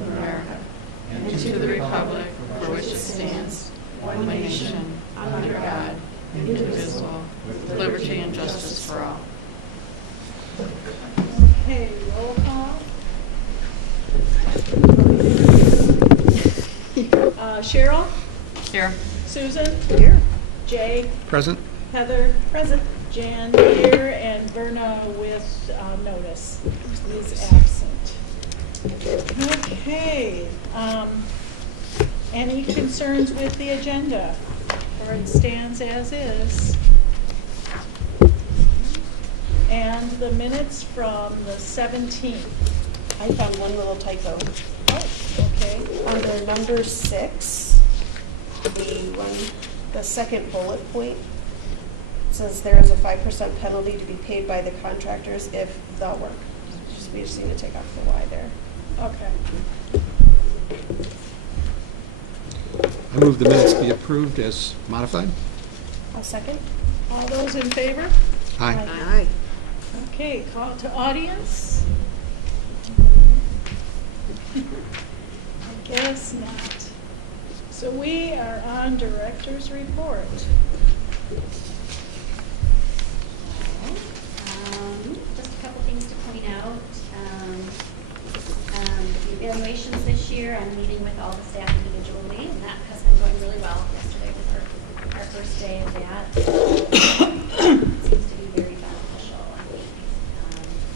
of America and to the republic for which it stands, one nation, under God, indivisible, with liberty and justice for all. Okay, roll call. Cheryl? Here. Susan? Here. Jay? Present. Heather? Present. Jan here, and Verna with notice is absent. Okay. Any concerns with the agenda? Or it stands as is? And the minutes from the 17th. I found one little typo. Oh, okay. Under number 6, the second bullet point says there is a 5% penalty to be paid by the contractors if the work. We just need to take off the Y there. Okay. I move the minutes be approved as modified. I'll second. All those in favor? Aye. Aye. Okay, call to audience. I guess not. So we are on director's report. Just a couple things to point out. The evaluations this year, I'm meeting with all the staff individually, and that has been going really well. Yesterday was our first day of that. It seems to be very beneficial, I think.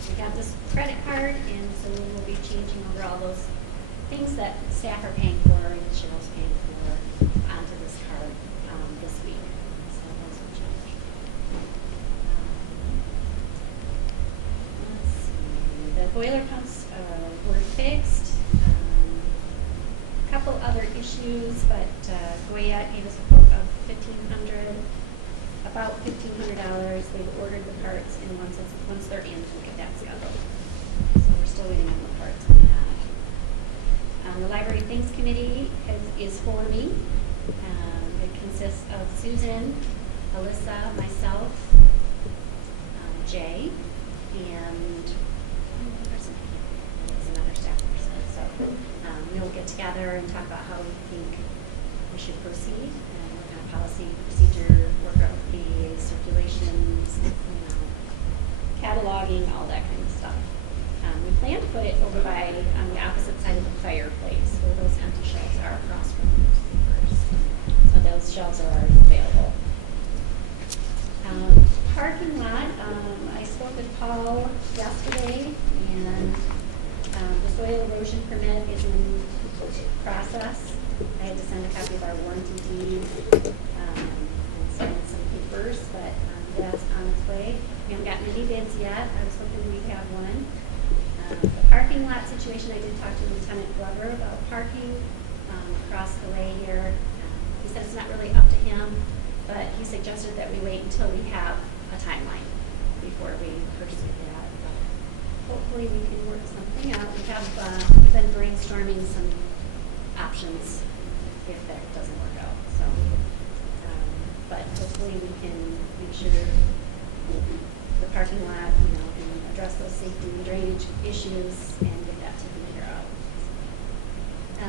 We got this credit card, and so we will be changing over all those things that staff are paying for and Cheryl's paying for onto this card this week. So those will change. Let's see. The boiler pumps were fixed. A couple other issues, but Goya gave us a quote of about $1,500. They've ordered the parts, and once they're in, we'll get that scheduled. So we're still waiting on the parts on that. The Library Things Committee is for me. It consists of Susan, Alyssa, myself, Jay, and there's another staff person. So we'll get together and talk about how we think we should proceed, and work on policy, procedure, work out the circulations, cataloging, all that kind of stuff. We plan to put it over by on the opposite side of the fireplace, where those empty shelves are across from the newspapers. So those shelves are already available. Parking lot, I spoke with Paul yesterday, and the soil erosion permit is in process. I had to send a copy of our warranty deed and sign some papers, but that's on its way. We haven't gotten any bids yet. I was hoping we'd have one. The parking lot situation, I did talk to Lieutenant Glover about parking across the way here. He said it's not really up to him, but he suggested that we wait until we have a timeline before we pursue that. But hopefully we can work something out. We have been brainstorming some options if that doesn't work out. So, but hopefully we can make sure the parking lot, and address those safety and drainage issues and get that taken care of.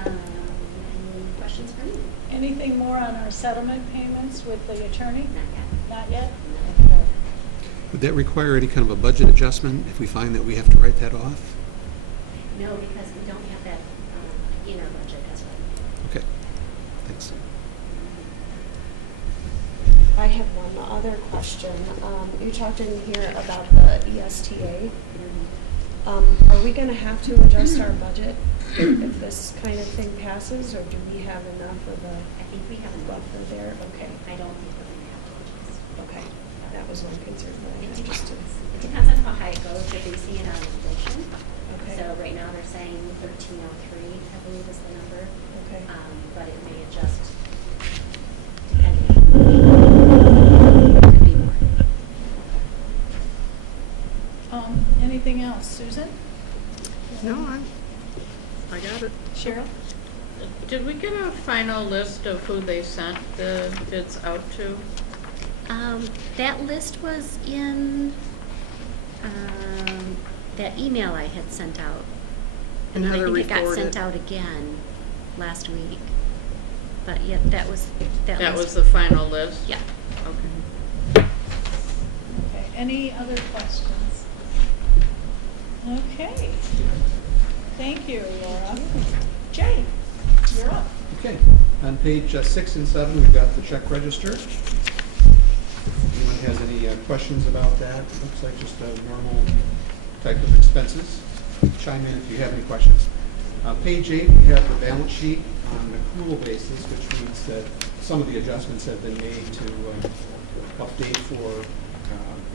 Any questions for me? Anything more on our settlement payments with the attorney? Not yet. Not yet? No. Would that require any kind of a budget adjustment if we find that we have to write that off? No, because we don't have that in our budget as well. Okay. Thanks. I have one other question. You talked in here about the ESTA. Are we going to have to adjust our budget if this kind of thing passes, or do we have enough of a I think we have enough. buffer there? Okay. I don't think we're going to have to adjust. Okay. That was one concern that I It had. Just to, depends on how high it goes. They're basing it on inflation. okay. So right now they're saying 1303, I believe is the number. Okay. But it may adjust depending. Could be more. Anything else, Susan? No, I got it. Cheryl? Did we get a final list of who they sent the bids out to? That list was in that email I had sent out. And then I Heather think it got re-forwarded. sent out again last week. But yeah, that was the final list? Yeah. Okay. Okay, any other questions? Okay. Thank you, Laura. Jay, you're up. Okay, on page 6 and 7, we've got the check register. Anyone has any questions about that? Looks like just a normal type of expenses. Chime in if you have any questions. Page 8, we have the balance sheet on an accrual basis, which means that some of the adjustments have been made to update for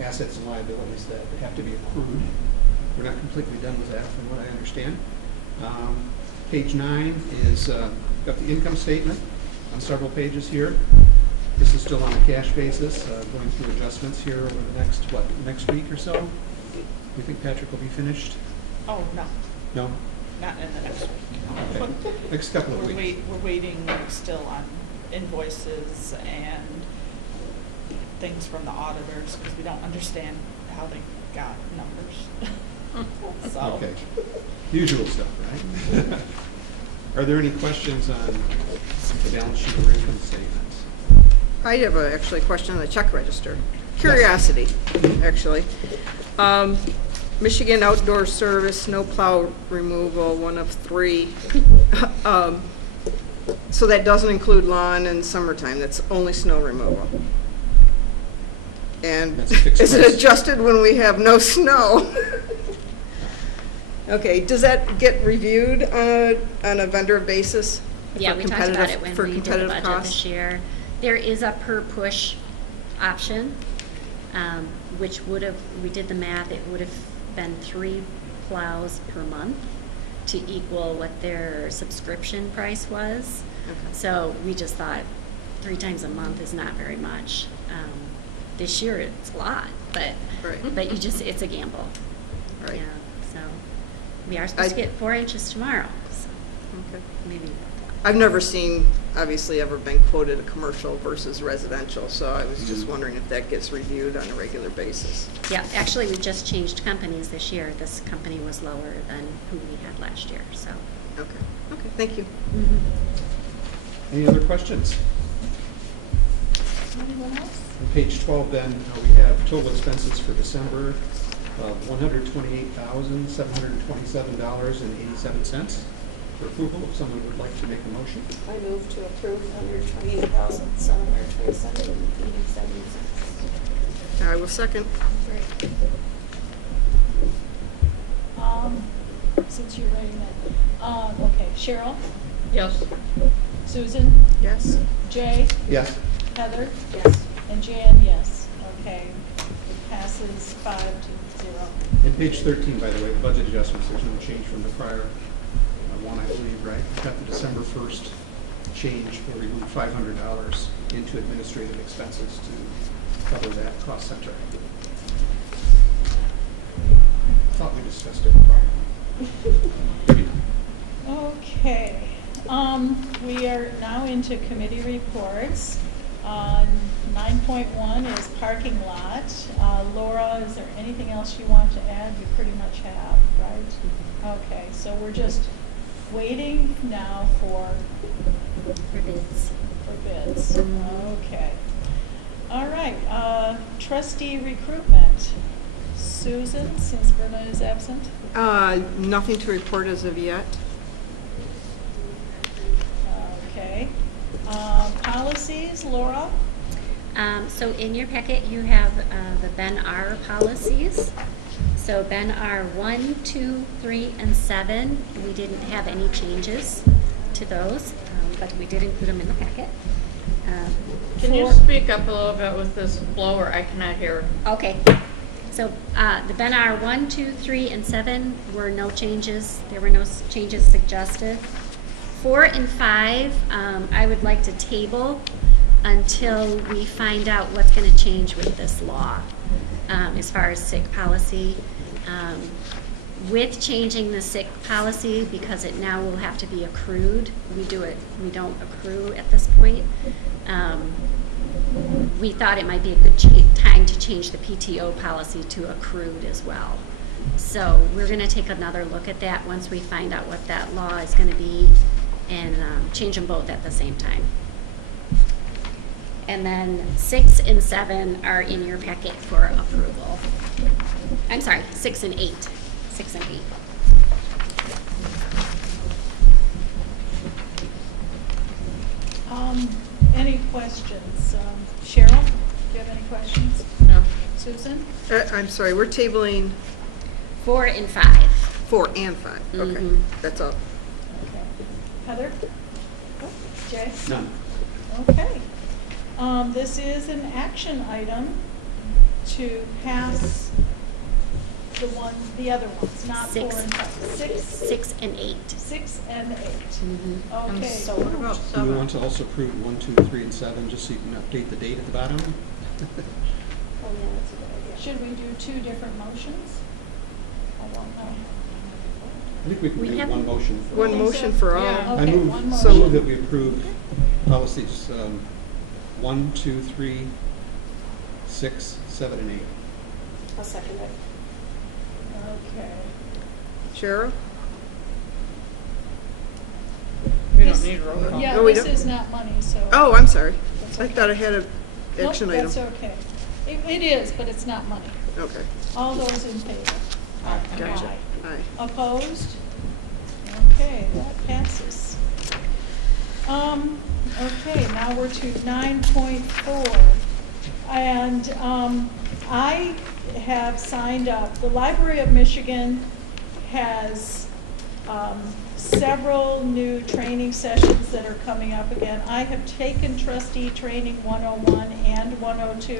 assets and liabilities that have to be accrued. We're not completely done with that, from what I understand. Page 9 is got the income statement on several pages here. This is still on a cash basis, going through adjustments here over the next week or so. We think Patrick will be finished? Oh, no, No? not in the next week. Okay. Next couple of weeks. We're waiting still on invoices and things from the auditors because we don't understand how they got numbers. So. Okay. Usual stuff, right? Are there any questions on the balance sheet or income statements? I have actually a question on the check register. Curiosity, actually. Michigan Outdoor Service, snow plow removal, 1 of 3. So that doesn't include lawn and summertime, that's only snow removal. And That's a fixed is it price. adjusted when we have no snow? Okay, does that get reviewed on a vendor basis? Yeah, for we talked about competitive- it when for we did the competitive budget costs? this year. There is a per push option, which we did the math, it would have been 3 plows per month to equal what their subscription price was. Okay. So we just thought 3 times a month is not very much. This year it's a lot, but Right. it's a gamble. Right. Yeah, so we are supposed to get 4 inches tomorrow, so Okay. maybe. I've never seen, obviously, ever been quoted a commercial versus residential, so I was just wondering if that gets reviewed on a regular basis. Yeah, actually, we just changed companies this year. This company was lower than who we had last year, so. Okay, thank you. Any other questions? Anyone else? On page 12 then, we have total expenses for December of $128,727.87 for approval. If someone would like to make a motion. I move to approve $128,727.87. I will second. Since you're writing that, okay, Cheryl, Yes. Susan, Yes. Jay, Yes. Heather, Yes. and Jan, yes. Okay, it passes 5-0. And page 13, by the way, the budget adjustments, there's no change from the prior one, I believe, right? We've got the December 1st change where we moved $500 into administrative expenses to cover that cost center. Thought we discussed it prior. Okay, we are now into committee reports. 9.1 is parking lot. Laura, is there anything else you want to add? You pretty much have, right? Okay, so we're just waiting now for bids. bids. Okay. All right, trustee recruitment. Susan, since Verna is absent? Nothing to report as of yet. Okay. Policies, Laura? So in your packet, you have the Ben R policies. So Ben R 1, 2, 3, and 7, we didn't have any changes to those, but we did include them in the packet. Can you speak up a little bit with this blower? I cannot hear. Okay. So the Ben R 1, 2, 3, and 7 were no changes. There were no changes suggested. 4 and 5, I would like to table until we find out what's going to change with this law as far as sick policy. With changing the sick policy, because it now will have to be accrued, we don't accrue at this point. We thought it might be a good time to change the PTO policy to accrued as well. So we're gonna take another look at that once we find out what that law is gonna be and change them both at the same time. And then 6 and 7 are in your packet for approval. I'm sorry, 6 and 8. 6 and 8. Any questions? Cheryl, do you have any questions? No. Susan? I'm sorry, we're tabling 4 and 5. 4 and 5. Okay, Mhm. that's all. Okay. Heather? Oh, Jay? None. Okay. This is an action item to pass the other ones, not 4 6. and 5. 6 and 8. 6 and 8. Mhm. Okay. So what about Do we 7? want to also approve 1, 2, 3, and 7, just so you can update the date at the bottom? Oh, yeah, that's a good idea. Should we do 2 different motions? I don't know. I think we can We make have- one motion for One all. motion for all. Yeah. I Okay, move, one so motion. move that we approve policies 1, 2, 3, 6, 7, and 8. I'll second it. Okay. Cheryl? We don't This- need roll call. Yeah, No, we this don't. is not money, so. Oh, I'm sorry. That's I okay. thought I had an action Nope, item. that's okay. It is, but it's not money. Okay, All those in favor? gotcha. Aye. Aye. Opposed? Okay, that passes. Okay, now we're to 9.4. And I have signed up, the Library of Michigan has several new training sessions that are coming up again. I have taken trustee training 101 and 102,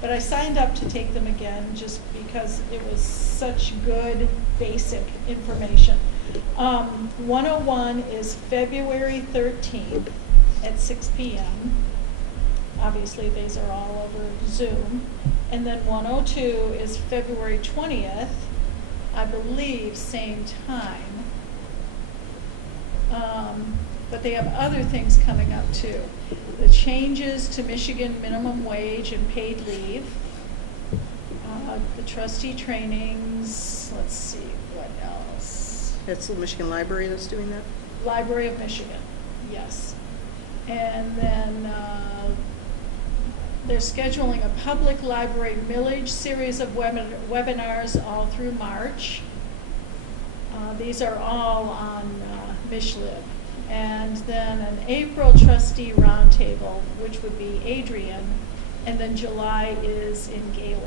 but I signed up to take them again just because it was such good basic information. 101 is February 13th at 6 p.m. Obviously, these are all over Zoom. And then 102 is February 20th, I believe, same time. But they have other things coming up too. The changes to Michigan minimum wage and paid leave. The trustee trainings, let's see, what else? That's the Michigan Library that's doing that? Library of Michigan, yes. And then they're scheduling a public library millage series of webinars all through March. These are all on MishLib. And then an April trustee roundtable, which would be Adrian, and then July is in Gaylord,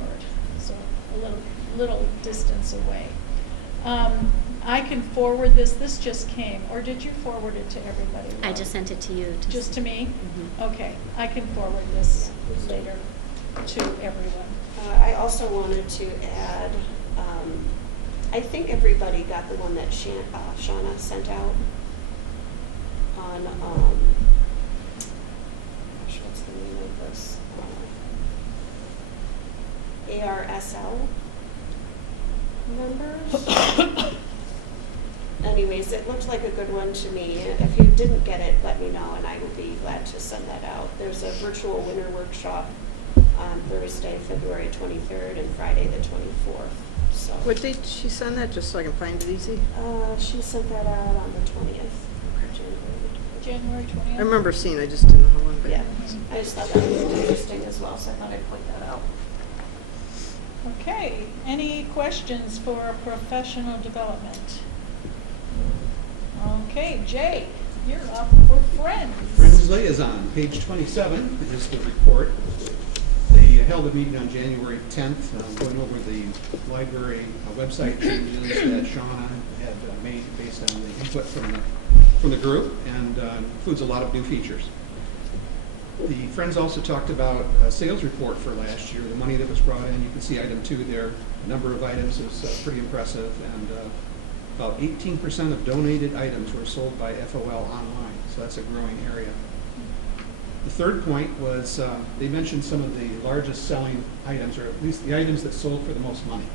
so a little distance away. I can forward this. This just came, or did you forward it to everybody? I Laura? just sent it to you. Just to me? Mhm. Okay, I can forward this later to everyone. I also wanted to add, I think everybody got the one that Shauna sent out on, gosh, what's the name of this? ARSL members. Anyways, it looked like a good one to me. If you didn't get it, let me know and I will be glad to send that out. There's a virtual winter workshop on Thursday, February 23rd and Friday the 24th. So What date did she send that, just so I can find it easy? she sent that out on the 20th. January 20th? I remember seeing, I just didn't know how long back. Yeah, I just thought that was interesting as well, so I thought I'd point that out. Okay, any questions for professional development? Okay, Jay, you're up for Friends. Friends Liaison, page 27 is the report. They held a meeting on January 10th, going over the library website changes that Shauna had made based on the input from the group, and includes a lot of new features. The Friends also talked about a sales report for last year, the money that was brought in. You can see item 2 there. The number of items is pretty impressive, and about 18% of donated items were sold by FOL online, so that's a growing area. The third point was they mentioned some of the largest selling items, or at least the items that sold for the most money.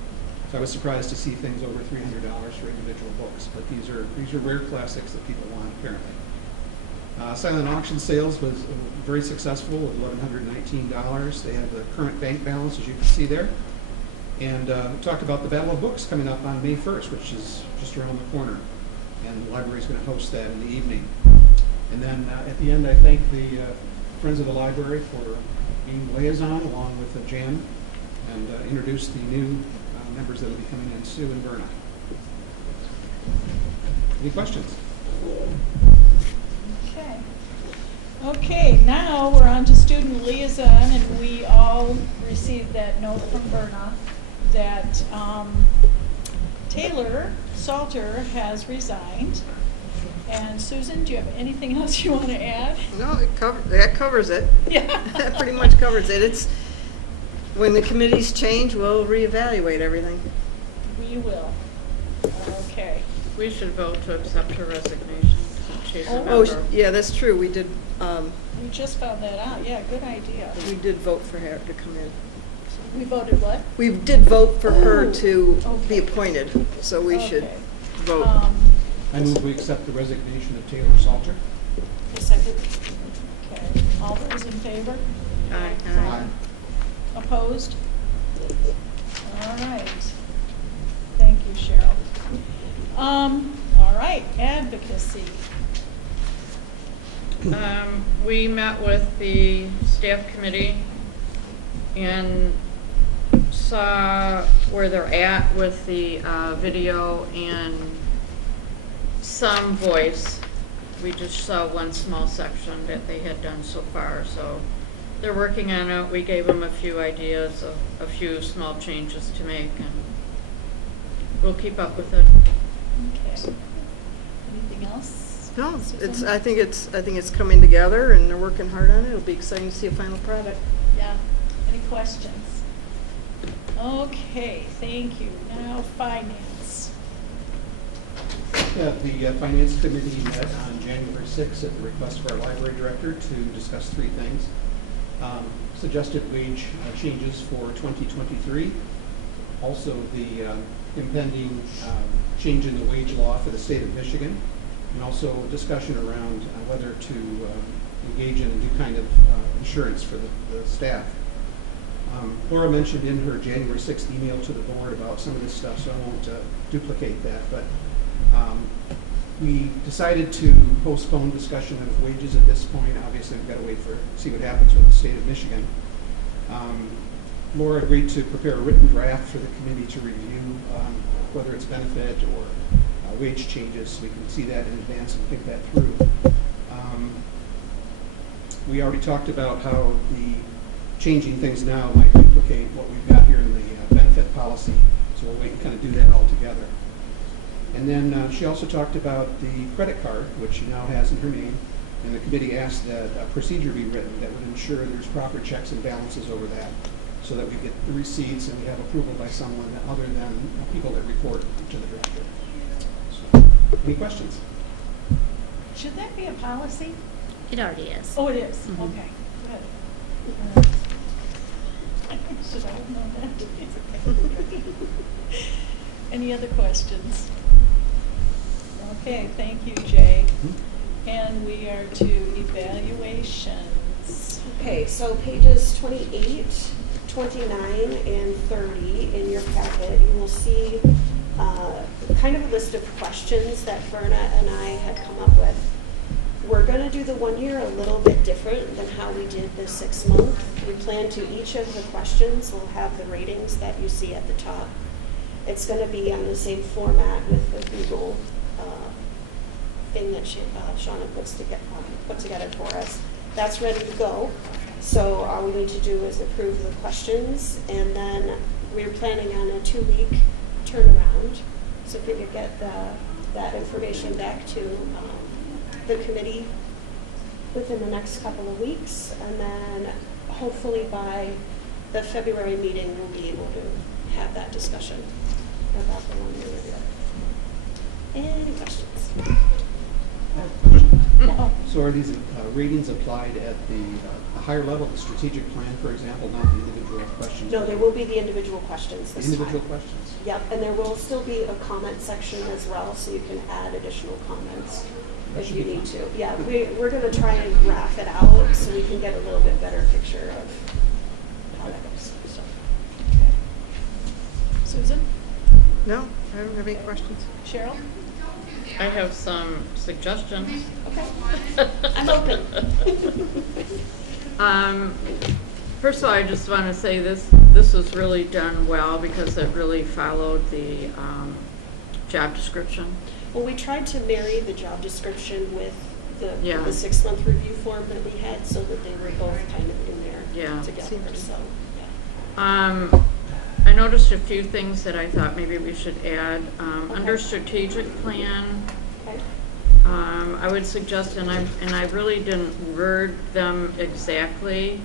So I was surprised to see things over $300 for individual books, but these are rare classics that people want, apparently. Silent auction sales was very successful with $1,119. They have the current bank balance, as you can see there. And we talked about the Battle of Books coming up on May 1st, which is just around the corner. And the library is going to host that in the evening. And then at the end, I thank the Friends of the Library for being liaison along with Jan, and introduce the new members that will be coming in, Sue and Verna. Any questions? Okay. Okay, now we're on to student liaison, and we all received that note from Verna that Taylor Salter has resigned. And Susan, do you have anything else you want to add? No, that covers it. Yeah. That pretty much covers it. It's, when the committees change, we'll reevaluate everything. We will. Okay. We should vote to accept her resignation. She's a Oh, member. yeah, that's true. We did We just found that out. Yeah, good idea. vote for her to come in. We voted what? We did vote for her to Okay. be appointed, so we should Okay. vote. I move we accept the resignation of Taylor Salter. A second. Okay. All those in favor? Aye. Aye. Opposed? All right. Thank you, Cheryl. All right, advocacy. We met with the staff committee and saw where they're at with the video and some voice. We just saw one small section that they had done so far, so they're working on it. We gave them a few ideas of a few small changes to make, and we'll keep up with it. Okay. Anything else? No, Susan? I think it's coming together, and they're working hard on it. It'll be exciting to see a final product. Yeah. Any questions? Okay, thank you. Now, finance. Yeah, the Finance Committee met on January 6th at the request of our library director to discuss three things. Suggested wage changes for 2023. Also, the impending change in the wage law for the state of Michigan. And also discussion around whether to engage in a new kind of insurance for the staff. Laura mentioned in her January 6th email to the board about some of this stuff, so I won't duplicate that. But we decided to postpone discussion of wages at this point. Obviously, we've got to wait see what happens with the state of Michigan. Laura agreed to prepare a written draft for the committee to review whether it's benefit or wage changes, so we can see that in advance and think that through. We already talked about how the changing things now might duplicate what we've got here in the benefit policy, so we'll wait and kind of do that all together. And then she also talked about the credit card, which she now has in her name, and the committee asked that a procedure be written that would ensure there's proper checks and balances over that, so that we get the receipts and we have approval by someone other than people that report to the director. So, any questions? Should that be a policy? It already is. Oh, it is? Mhm. Okay, good. Should I have known that? Any other questions? Okay, thank you, Jay. And we are to evaluations. Okay, so pages 28, 29, and 30 in your packet, you will see kind of a list of questions that Verna and I had come up with. We're going to do the 1 year a little bit different than how we did the 6 month. We plan to each of the questions will have the ratings that you see at the top. It's going to be on the same format with the Google thing that Shauna put together for us. That's ready to go. So all we need to do is approve the questions, and then we're planning on a 2-week turnaround. So if we could get that information back to the committee within the next couple of weeks, and then hopefully by the February meeting we'll be able to have that discussion about the 1 year review. Any questions? I have a question. No. So are these ratings applied at the higher level, the strategic plan, for example, not the individual questions? No, there will be the individual questions this Individual time. questions? Yep, and there will still be a comment section as well, so you can add additional comments That if should you be need fun. to. Yeah, we're going to try and graph it out so we can get a little bit better picture of how that goes. So, Okay. Susan? No, I don't have any questions. Cheryl? I have some suggestions. Okay. I'm open. First of all, I just want to say this was really done well because it really followed the job description. Well, we tried to marry the job description with Yeah. the 6-month review form that we had so that they were both kind of in there Yeah. together, so, yeah. I noticed a few things that I thought maybe we should add. Under strategic plan, Okay. I would suggest, and I really didn't word them exactly,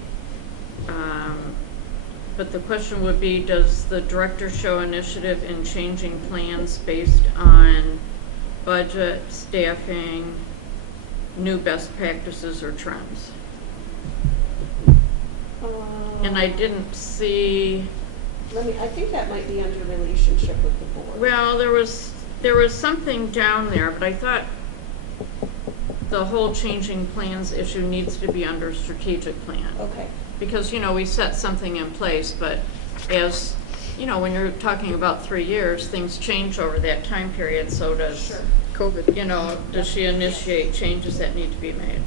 but the question would be, does the director show initiative in changing plans based on budget, staffing, new best practices, or trends? And I didn't see, I think that might be under relationship with the board. well, there was something down there, but I thought the whole changing plans issue needs to be under strategic plan. Okay. Because, we set something in place, but as, when you're talking about 3 years, things change over that time period, so does, Sure. COVID. does she initiate changes that need to be made?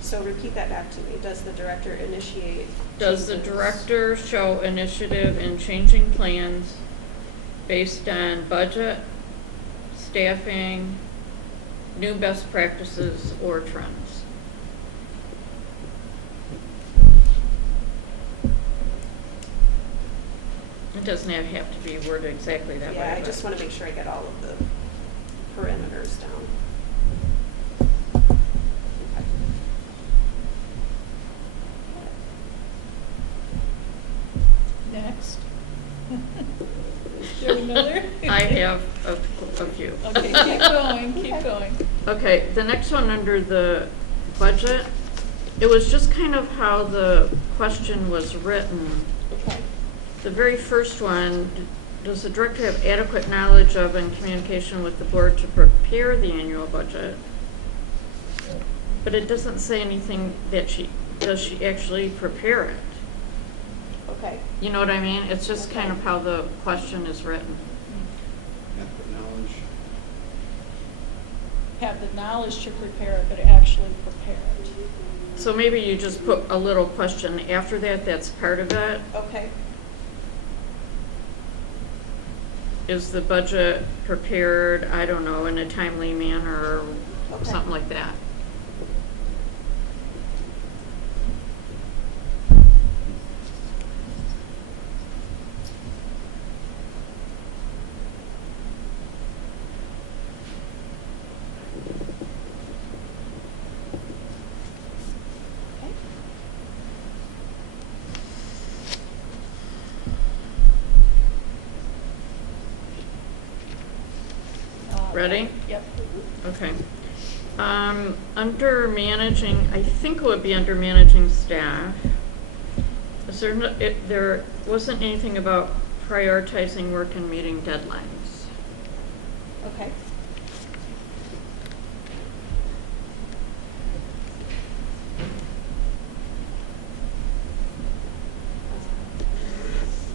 So repeat that back to me. Does the director initiate? Does the changes? director show initiative in changing plans based on budget, staffing, new best practices, or trends? It doesn't have to be worded exactly that way. Yeah, I but- just want to make sure I get all of the parameters down. Okay. Next. Do you have another? I have a few. Okay, keep going. Okay, the next one under the budget, it was just kind of how the question was written. Okay. The very first one, does the director have adequate knowledge of and communication with the board to prepare the annual budget? But it doesn't say anything that does she actually prepare it? Okay. You know what I mean? It's just kind of how the question is written. Adequate knowledge. Have the knowledge to prepare it, but actually prepare it. So maybe you just put a little question after that, that's part of it. Okay. Is the budget prepared, I don't know, in a timely manner or Okay. something like that? Okay. Ready? Yep. Okay. Under managing, I think it would be under managing staff. Is there, there wasn't anything about prioritizing work and meeting deadlines. Okay.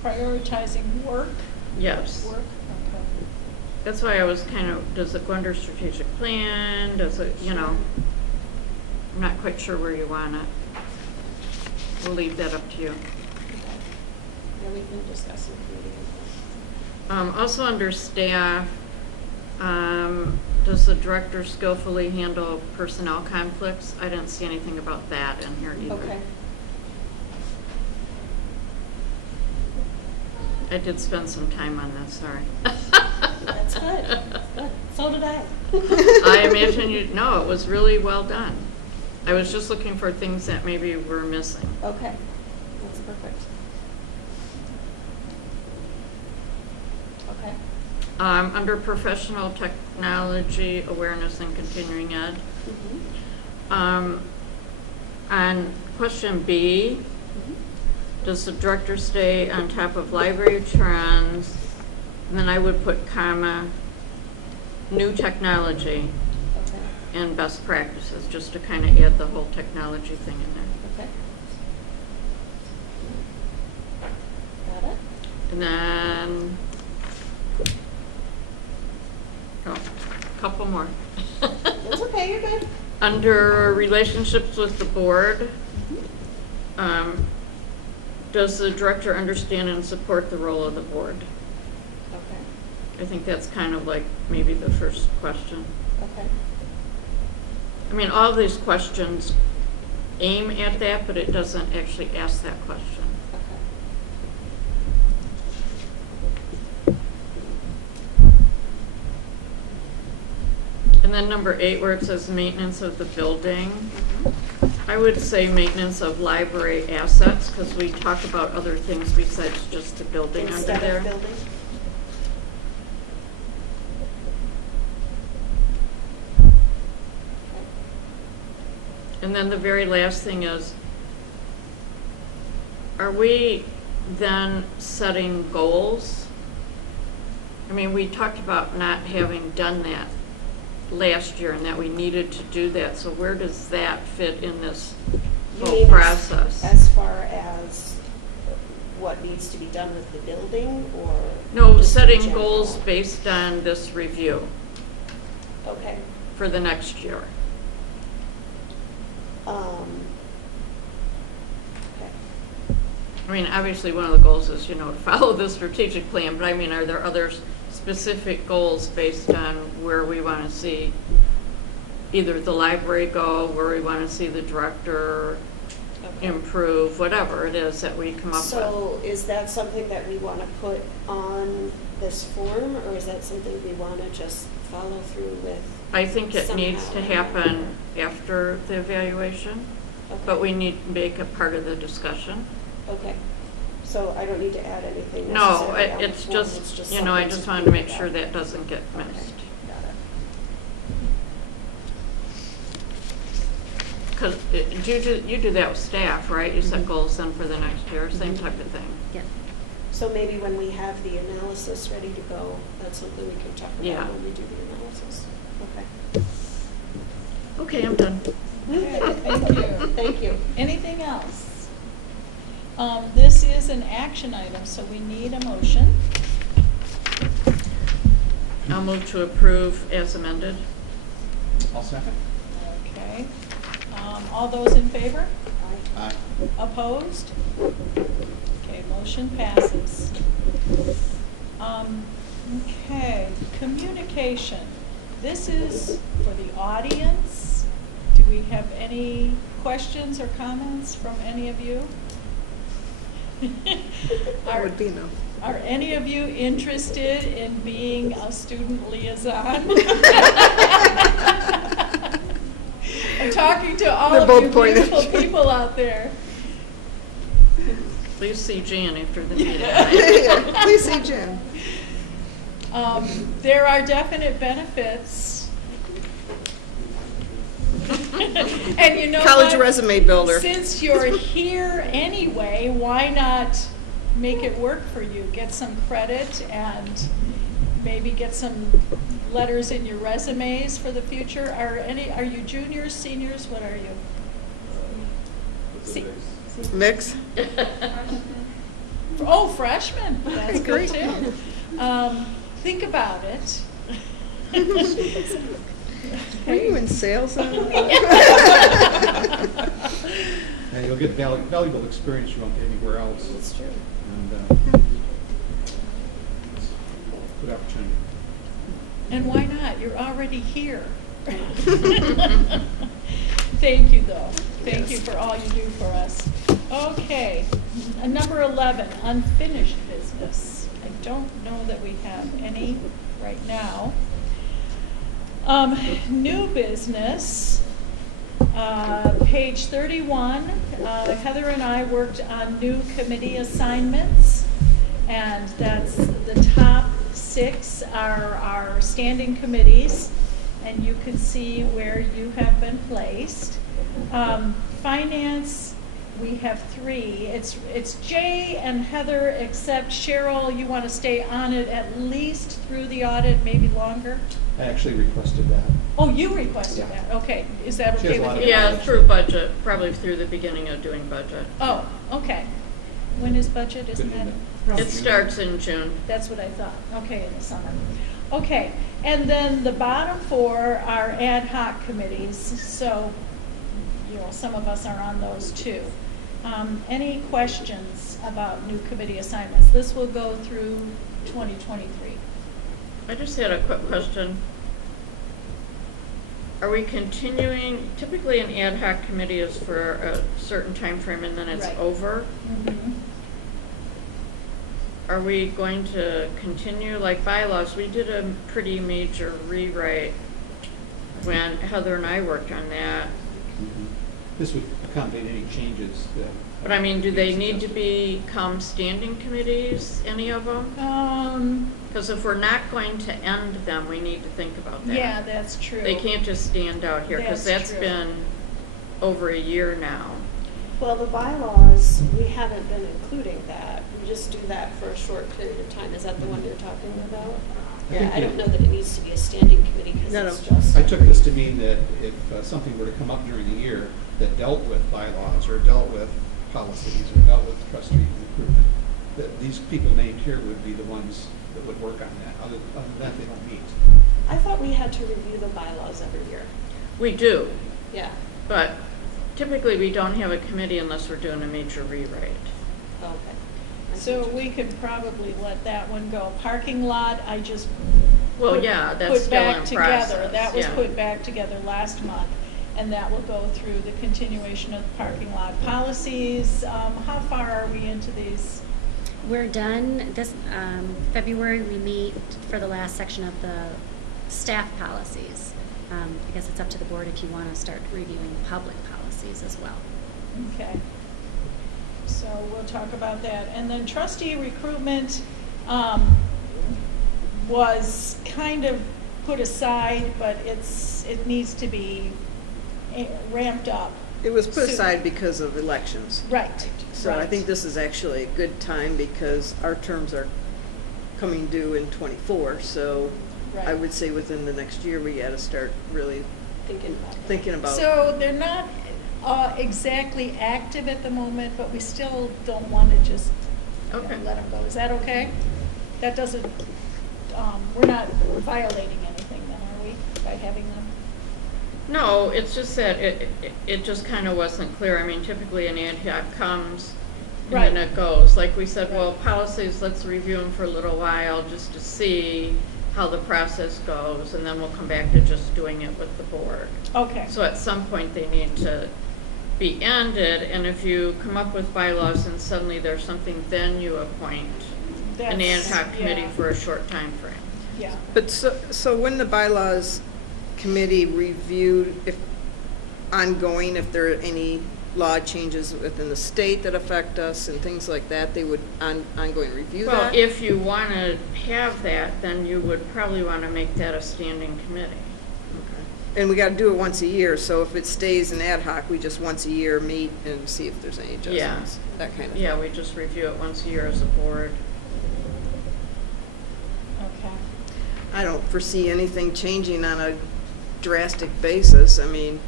Prioritizing work. Yes. Work. Okay. That's why I was kind of, does it go under strategic plan? Does it, I'm not quite sure where you want it. We'll leave that up to you. Okay. Yeah, we can discuss it in the meeting. Also under staff, does the director skillfully handle personnel conflicts? I didn't see anything about that in here either. Okay. I did spend some time on this, sorry. That's good. Good. So did I. I imagine no, it was really well done. I was just looking for things that maybe were missing. Okay. That's perfect. Okay. Under professional technology awareness and continuing ed, Mm-hmm. on question B, does the director stay on top of library trends? And then I would put comma, new technology Okay. and best practices, just to kind of add the whole technology thing in there. Okay. Got it? And then, oh, a couple more. It's okay, you're good. Under relationships with the board, does the director understand and support the role of the board? Okay, I think that's kind of like maybe the first question. okay. I mean, all of these questions aim at that, but it doesn't actually ask that question. Okay. And then number 8, where it says maintenance of the building, I would say maintenance of library assets, because we talk about other things besides just the building under Instead there. of building? And then the very last thing is, are we then setting goals? I mean, we talked about not having done that last year and that we needed to do that. So where does that fit in this You whole mean process? As far as what needs to be done with the building, or? No, just in setting general? goals based on this review Okay. for the next year. Okay. I mean, obviously, one of the goals is, to follow the strategic plan, but I mean, are there other specific goals based on where we want to see either the library go, where we want to see the director Okay. improve, whatever it is that we come up with? So is that something that we want to put on this form, or is that something we want to just follow through with? I think it needs to somehow? happen after the evaluation, Okay. but we need to make it part of the discussion. Okay. So I don't need to add anything No, necessarily on the it's form, just, I something just to wanted to think make sure about. that doesn't get Okay. missed. Got it. Because you do that with staff, right? You set goals then for the next year, same type of thing. Yeah. So maybe when we have the analysis ready to go, that's something we can talk about Yeah. when we do the analysis. Okay. Okay, I'm done. Okay, thank you. Thank you. Anything else? This is an action item, so we need a motion. I'll move to approve as amended. I'll second. Okay. All those in favor? Aye. Aye. Opposed? Okay, motion passes. Okay, communication. This is for the audience. Do we have any questions or comments from any of you? That would be no. Are any of you interested in being a student liaison? I'm talking to all They're of both you pointing. beautiful people out there. Please see Jan after the meeting. Yeah, please see Jen. There are definite benefits. And you know College what? resume builder. Since you're here anyway, why not make it work for you? Get some credit and maybe get some letters in your resumes for the future. Are you juniors, seniors? What are you? Mix? Oh, freshmen. That's good Great. too. Think about it. Are you in sales? And you'll get valuable experience you won't get anywhere else. That's true. And good opportunity. And why not? You're already here. Thank you, though. Thank you for all you do for us. Okay, number 11, unfinished business. I don't know that we have any right now. New business, page 31. Heather and I worked on new committee assignments, and that's the top 6 are our standing committees, and you can see where you have been placed. Finance, we have 3. It's Jay and Heather, except Cheryl, you want to stay on it at least through the audit, maybe longer? I actually requested that. Oh, you requested Yeah. that, okay. Is that She has okay a lot with of you? Yeah, through budget, probably through the beginning of doing budget. Oh, okay. When is budget, isn't Good that? evening. It starts in June. That's what I thought. Okay, in the summer. Okay, and then the bottom four are ad hoc committees, so, you know, some of us are on those too. Any questions about new committee assignments? This will go through 2023. I just had a quick question. Are we continuing, typically an ad hoc committee is for a certain time frame and then it's Right. over? Mm-hmm. Are we going to continue, like bylaws, we did a pretty major rewrite when Heather and I worked on that. This would accommodate any changes that. But I mean, do they need to become standing committees, any of them? Because if we're not going to end them, we need to think about that. Yeah, that's true. They can't just stand out here, because That's that's true. been over a year now. Well, the bylaws, we haven't been including that. We just do that for a short period of time. Is that the one you're talking about? Yeah, I don't know that it needs to be a standing committee because No, it's no. just. I took this to mean that if something were to come up during the year that dealt with bylaws or dealt with policies or dealt with trustee recruitment, that these people named here would be the ones that would work on that. Other than that, they don't meet. I thought we had to review the bylaws every year. We do, Yeah. but typically we don't have a committee unless we're doing a major rewrite. Okay. So we could probably let that one go. Parking lot, I just Well, put- yeah, that's put still back in together. process. That was yeah. put back together last month, and that will go through the continuation of the parking lot policies. How far are we into these? We're done. This February we meet for the last section of the staff policies. I guess it's up to the board if you want to start reviewing public policies as well. Okay. So we'll talk about that. And then trustee recruitment was kind of put aside, but it needs to be ramped up. It was put soon. aside because of elections. Right. So I right. think this is actually a good time because our terms are coming due in '24. So I Right. would say within the next year, we got to start really Thinking about that. thinking about. So they're not exactly active at the moment, but we still don't want to just you know, Okay. let them go. Is that okay? That doesn't, we're not violating anything then, are we, by having them? No, it's just that it just kind of wasn't clear. I mean, typically an ad hoc comes and Right. then it goes. Like we said, well, policies, let's review them for a little while just to see how the process goes, and then we'll come back to just doing it with the board. Okay. So at some point, they need to be ended, and if you come up with bylaws and suddenly there's something, then you appoint an ad That's- hoc committee yeah. for a short time frame. Yeah. But so when the bylaws committee reviewed if ongoing, if there are any law changes within the state that affect us and things like that, they would ongoing review Well, that? if you want to have that, then you would probably want to make that a standing committee. Okay. And we got to do it once a year, so if it stays an ad hoc, we just once a year meet and see if there's any adjustments, that kind of thing. Yeah, we just review it once a year as a board. Okay. I don't foresee anything changing on a drastic basis. I mean,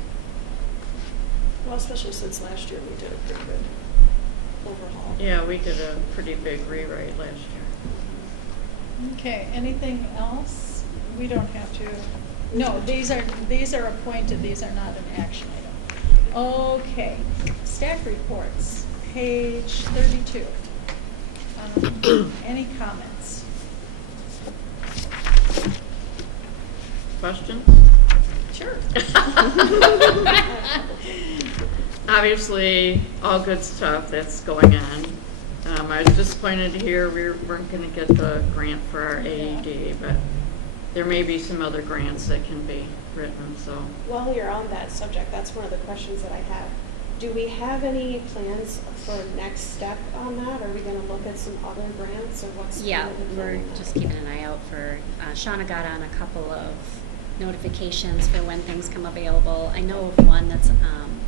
Well, especially since last year we did a pretty good overhaul. Yeah, we did a pretty big rewrite last year. Okay, anything else? We don't have to, no, these are appointed, these are not an action item. Okay, staff reports, page 32. Any comments? Questions? Sure. Obviously, all good stuff that's going on. I was disappointed to hear we weren't going to get the grant for our AED, but there may be some other grants that can be written, so. While you're on that subject, that's one of the questions that I have. Do we have any plans for next step on that? Are we going to look at some other grants or what's? Yeah, kind of the we're plan on that? just keeping an eye out for, Shauna got on a couple of notifications for when things come available. I know of one that's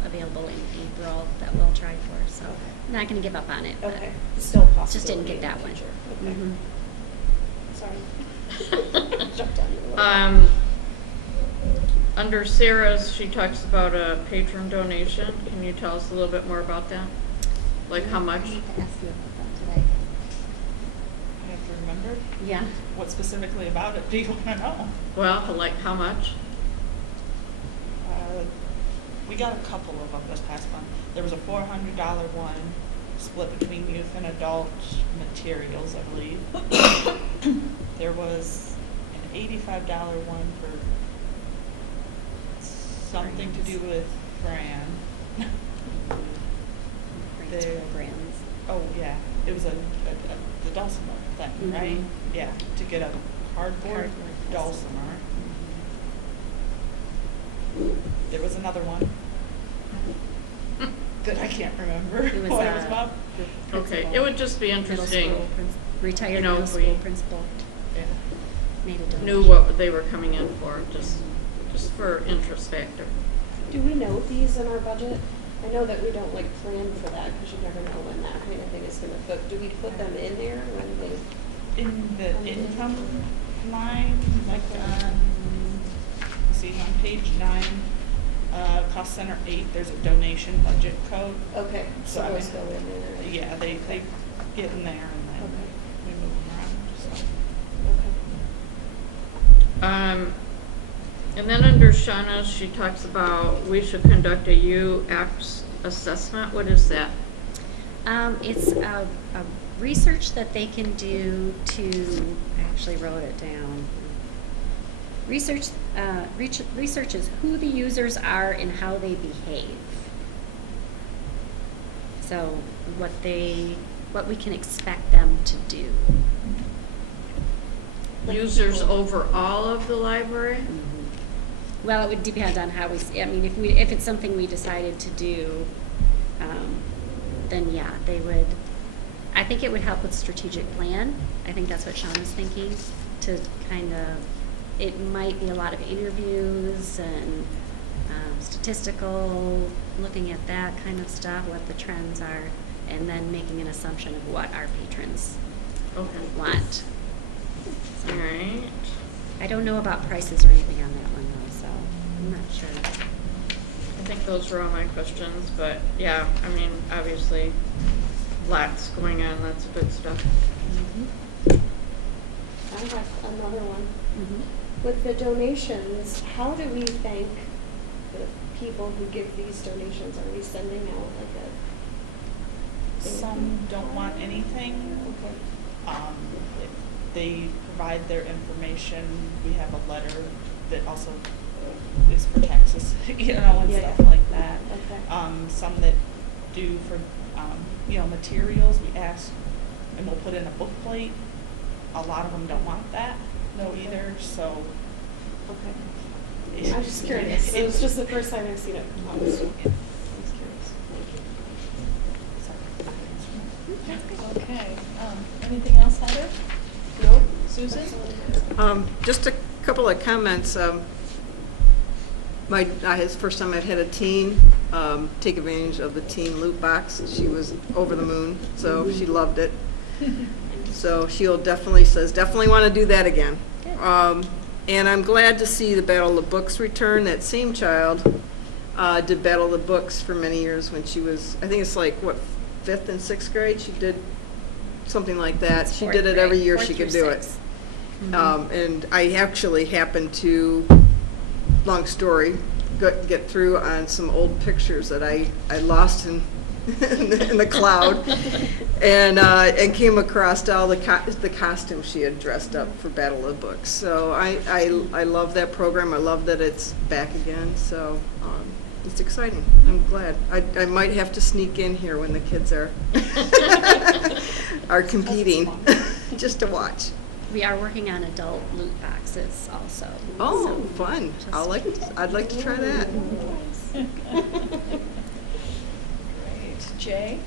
available in April that we'll try for, so I'm not going to give up on it. But Okay, it's still a possibility. just didn't get in the that one. future. Okay. Mhm. Sorry. Jumped on you a little. Under Sarah's, she talks about a patron donation. Can you tell us a little bit more about that? Like how much? I need to ask you about that today. Yeah. What specifically about it do you want to know? Well, like how much? We got a couple of them this past month. There was a $400 one split between youth and adult materials, I believe. There was an $85 one for something to do with Fran. Grants There- programs. Oh, yeah, it was the dulcimer thing, right? Mhm. Yeah, to get a cardboard Cardboard dulcimer. There was another one that I can't remember It was, what it was about. the Okay, principal, it would just be middle interesting, school retired you know, middle if school we principal Yeah. made a donation. knew what they were coming in for, just for interest factor. Do we know these in our budget? I know that we don't like plan for that because you never know when that kind of thing is gonna, but do we put them in there when they? In the income line, like see on page 9, cost center 8, there's a donation budget code. Okay, so So I those mean, go in there. Yeah, they get in there and then Okay. we move them around, so. Okay. And then under Shauna's, she talks about we should conduct a UX assessment. What is that? It's a research that they can do to, I actually wrote it down. Researches who the users are and how they behave. So what we can expect them to do. Users over all of the library? Well, it would depend on how I mean, if it's something we decided to do, then yeah, they would, I think it would help with strategic plan. I think that's what Sean was thinking, to kind of, it might be a lot of interviews and statistical, looking at that kind of stuff, what the trends are, and then making an assumption of what our patrons Okay. want. All right. I don't know about prices or anything on that one though, so I'm not sure. I think those were all my questions, but yeah, I mean, obviously, lots going on, lots of good stuff. I have another one. With the donations, how do we thank the people who give these donations? Are we sending out like a? Some don't want anything. Okay. They provide their information. We have a letter that also is for Texas, you know, and Yeah, stuff yeah. like that. Okay. Some that do for, materials, we ask, and we'll put in a book plate. A lot of them don't want that, no either, so. Okay. I'm just curious. It was just the first time I've seen it. I was curious. Thank you. Okay. Anything else, Heather? Nope. Susan? That's all I have. Just a couple of comments. It's the first time I've had a teen take advantage of the teen loot box. She was over the moon, so she loved it. So she'll definitely want to do that again. And I'm glad to see the Battle of the Books return. That same child did Battle of the Books for many years when she was, I think it's like, what, 5th and 6th grade? She did something like that. She did it every year she could do it. And I actually happened to, long story, get through on some old pictures that I lost in the cloud, and came across all the costumes she had dressed up for Battle of the Books. So I love that program. I love that it's back again. So it's exciting. I'm glad. I might have to sneak in here when the kids are competing, just to watch. We are working on adult loot boxes also. Oh, so fun! just- I'd like to try that. Great. Jay?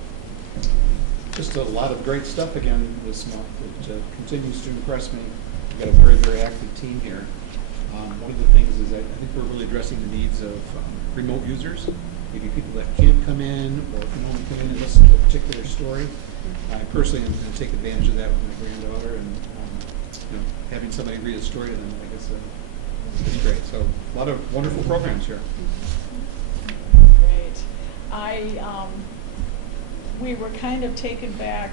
Just a lot of great stuff again this month. It continues to impress me. We've got a very, very active team here. One of the things is I think we're really addressing the needs of remote users, maybe people that can't come in or can only come in and listen to a particular story. I personally am going to take advantage of that with my granddaughter, and having somebody read a story to them, I think it's great. So a lot of wonderful programs here. Great. We were kind of taken back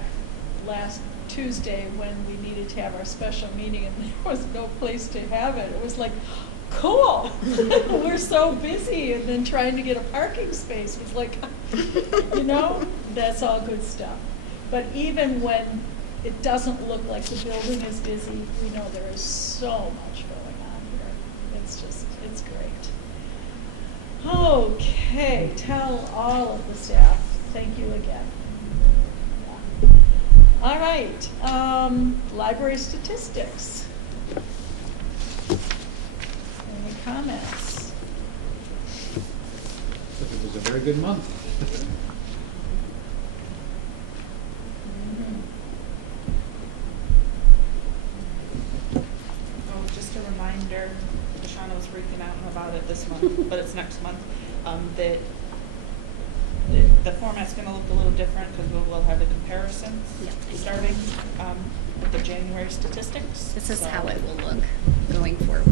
last Tuesday when we needed to have our special meeting and there was no place to have it. It was like, cool, we're so busy, and then trying to get a parking space was like, you know, that's all good stuff. But even when it doesn't look like the building is busy, we know there is so much going on here. It's just, it's great. Okay, tell all of the staff, thank you again. Yeah. All right, library statistics. Any comments? It was a very good month. Mhm. Oh, just a reminder, Shauna was freaking out about it this month, but it's next month, that the format's gonna look a little different because we'll have the comparisons Yep. starting with the January statistics. This is So- how it will look going forward.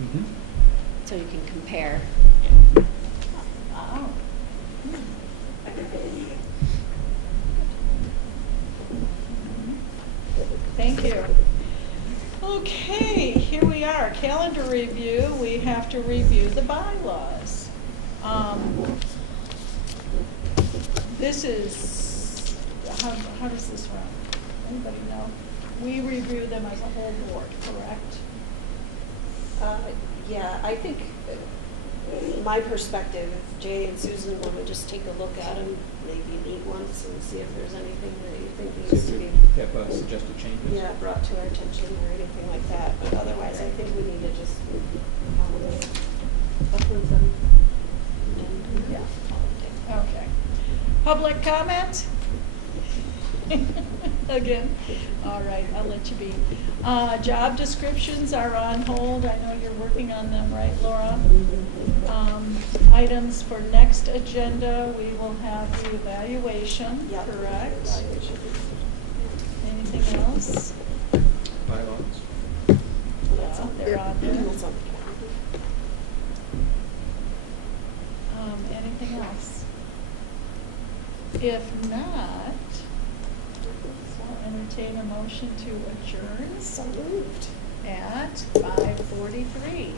Mhm. So you can compare. Wow. Thank you. Okay, here we are, calendar review. We have to review the bylaws. This is, how does this run? Anybody know? We review them as a whole board, correct? Yeah, I think, my perspective, if Jay and Susan want to just take a look at them, maybe meet once and see if there's anything that you think See needs if to be, we have suggested changes. yeah, brought to our attention or anything like that. But otherwise, I think we need to just approve them. And, Yeah. Okay. Public comment? Again? All right, I'll let you be. Job descriptions are on hold. I know you're working on them, right, Laura? Items for next agenda, we will have the evaluation, Yeah. correct? Evaluation. Anything else? Bylaws. That's on there, on there. That's on the calendar. Anything else? If not, I'll entertain a motion to adjourn So moved. at 5:43.